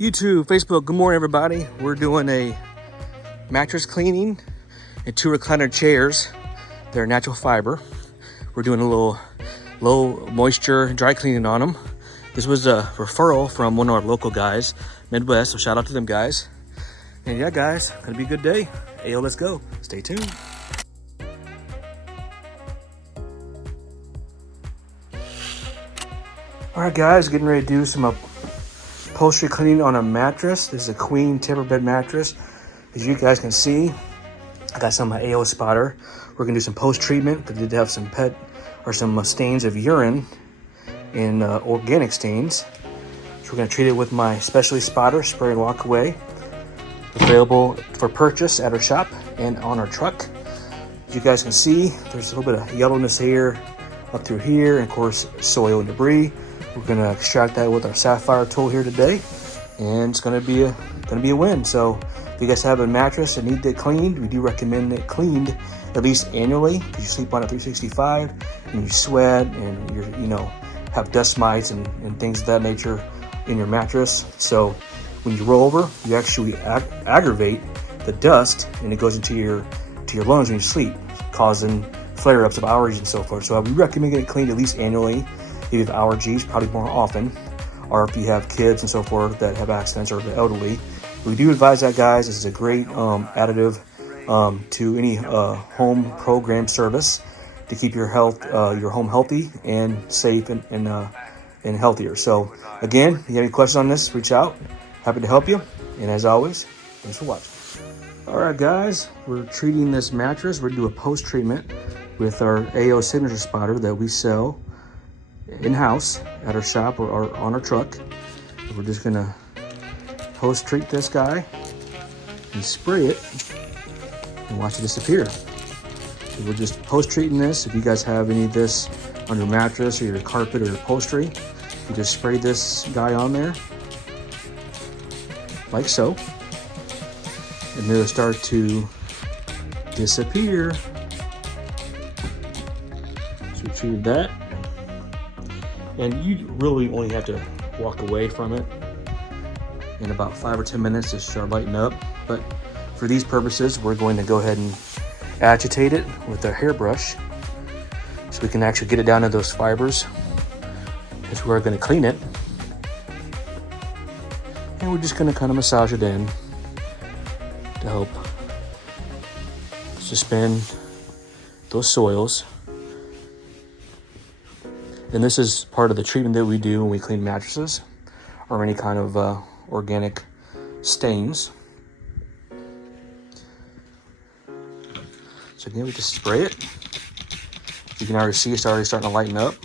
YouTube, Facebook, good morning everybody. We're doing a mattress cleaning and 2 recliner chairs. They're natural fiber. We're doing a little low moisture dry cleaning on them. This was a referral from one of our local guys, Midwest, so shout out to them guys. And yeah guys, gonna be a good day. Ayo, let's go. Stay tuned. All right guys, getting ready to do some upholstery cleaning on a mattress. This is a queen temper bed mattress. As you guys can see, I got some AO spotter. We're gonna do some post treatment because we did have some some stains of urine and organic stains. So we're gonna treat it with my specialty spotter, spray and walk away. Available for purchase at our shop and on our truck. As you guys can see, there's a little bit of yellowness here, up through here, and of course soil and debris. We're gonna extract that with our sapphire tool here today, and it's gonna be a win. So if you guys have a mattress that needs it cleaned, we do recommend it cleaned at least annually, because you sleep on it 365 and you sweat and have dust mites and things of that nature in your mattress. So when you roll over, you actually aggravate the dust, and it goes into your lungs when you sleep, causing flare-ups of allergies and so forth. So we recommend getting it cleaned at least annually. If you have allergies, probably more often, or if you have kids and so forth that have accidents, or the elderly. We do advise that, guys. This is a great additive to any home program service to keep your home healthy and safe and healthier. So again, if you have any questions on this, reach out. Happy to help you. And as always, thanks for watching. All right, guys, we're treating this mattress. We're gonna do a post treatment with our AO signature spotter that we sell in-house at our shop or on our truck. We're just gonna post treat this guy and spray it and watch it disappear. So we're just post treating this. If you guys have any of this on your mattress or your carpet or your upholstery, you just spray this guy on there like so, and it'll start to disappear. So we treated that. And you really only have to walk away from it in about 5 or 10 minutes to start lighting up. But for these purposes, we're going to go ahead and agitate it with a hairbrush so we can actually get it down to those fibers, as we're going to clean it. And we're just going to kind of massage it in to help suspend those soils. And this is part of the treatment that we do when we clean mattresses or any kind of organic stains. So again, we just spray it. You can already see it's already starting to lighten up.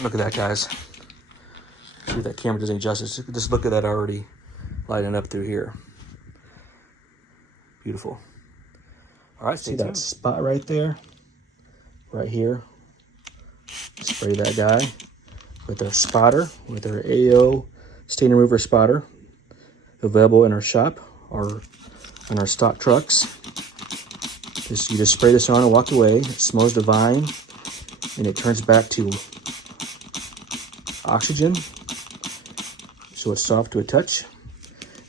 Look at that, guys. See if that camera does any justice. Just look at that already lighting up through here. Beautiful. All right, see that spot right there, right here. Spray that guy with our spotter, with our AO stain remover spotter, available in our shop or on our stock trucks. You just spray this on and walk away. It smells divine, and it turns back to oxygen, so it's soft to a touch.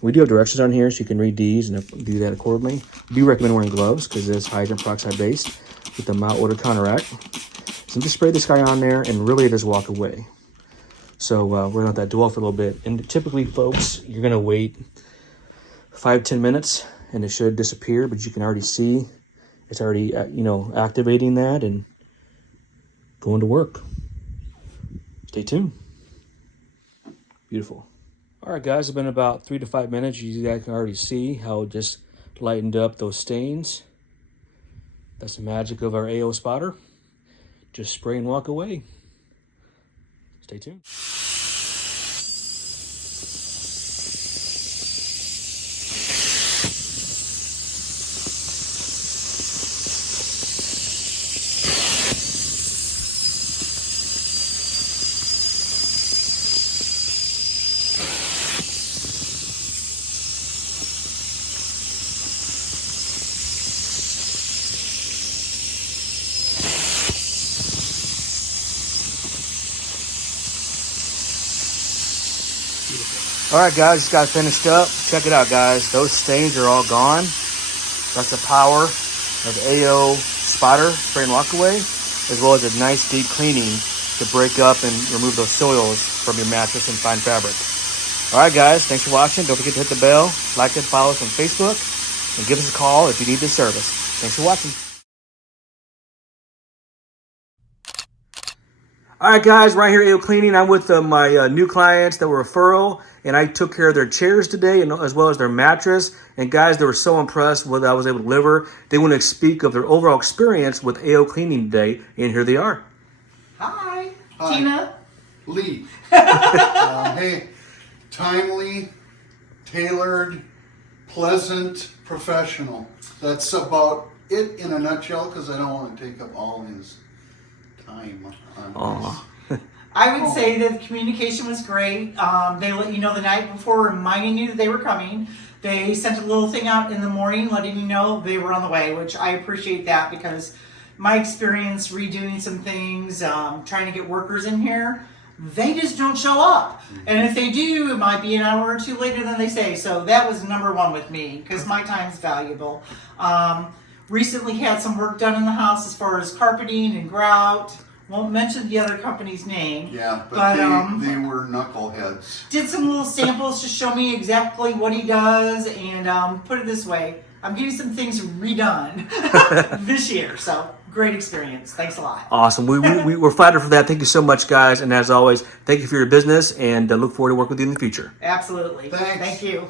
We do have directions on here, so you can read these and do that accordingly. We do recommend wearing gloves because it is hydrogen peroxide based with the mild odor counteract. So just spray this guy on there and really just walk away. So we're gonna let that dwell for a little bit. And typically, folks, you're gonna wait 5-10 minutes and it should disappear, but you can already see it's already activating that and going to work. Stay tuned. Beautiful. All right, guys, it's been about 3 to 5 minutes. You guys can already see how it just lightened up those stains. That's the magic of our AO spotter. Just spray and walk away. Stay tuned. All right, guys, just got finished up. Check it out, guys. Those stains are all gone. That's the power of AO spotter spray and walk away, as well as a nice deep cleaning to break up and remove those soils from your mattress and fine fabric. All right, guys, thanks for watching. Don't forget to hit the bell, like and follow us on Facebook, and give us a call if you need this service. Thanks for watching. All right, guys, right here at AO Cleaning. I'm with my new clients that were referral, and I took care of their chairs today, and as well as their mattress. And guys, they were so impressed with what I was able to deliver. They want to speak of their overall experience with AO Cleaning today, and here they are. Hi. Tina. Lee. Hey, timely, tailored, pleasant, professional. That's about it in a nutshell, because I don't want to take up all his time on this. I would say that the communication was great. They let you know the night before, reminding you that they were coming. They sent a little thing out in the morning letting you know they were on the way, which I appreciate that, because my experience redoing some things, trying to get workers in here, they just don't show up. And if they do, it might be an hour or two later than they say. So that was number one with me, because my time's valuable. Recently had some work done in the house as far as carpeting and grout. Won't mention the other company's name. Yeah, but they were knuckleheads. Did some little samples to show me exactly what he does, and put it this way, I'm getting some things redone this year. So great experience. Thanks a lot. Awesome. We're flattered for that. Thank you so much, guys. And as always, thank you for your business, and look forward to working with you in the future. Absolutely. Thanks. Thank you.